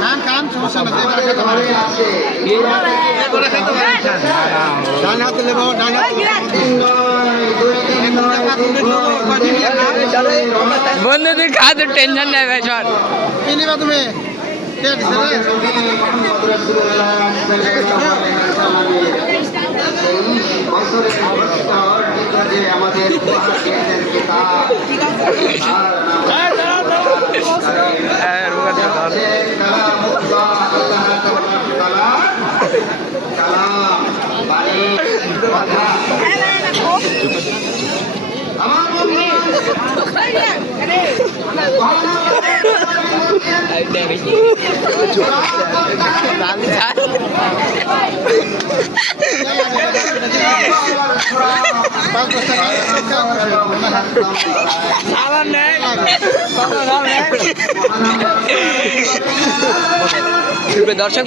কান কান সমস্যা না ডান হাতে নেব ডান বন্ধু তুই খা তোর টেনশন নেই ভাই সর কি নিবা তুমি দর্শক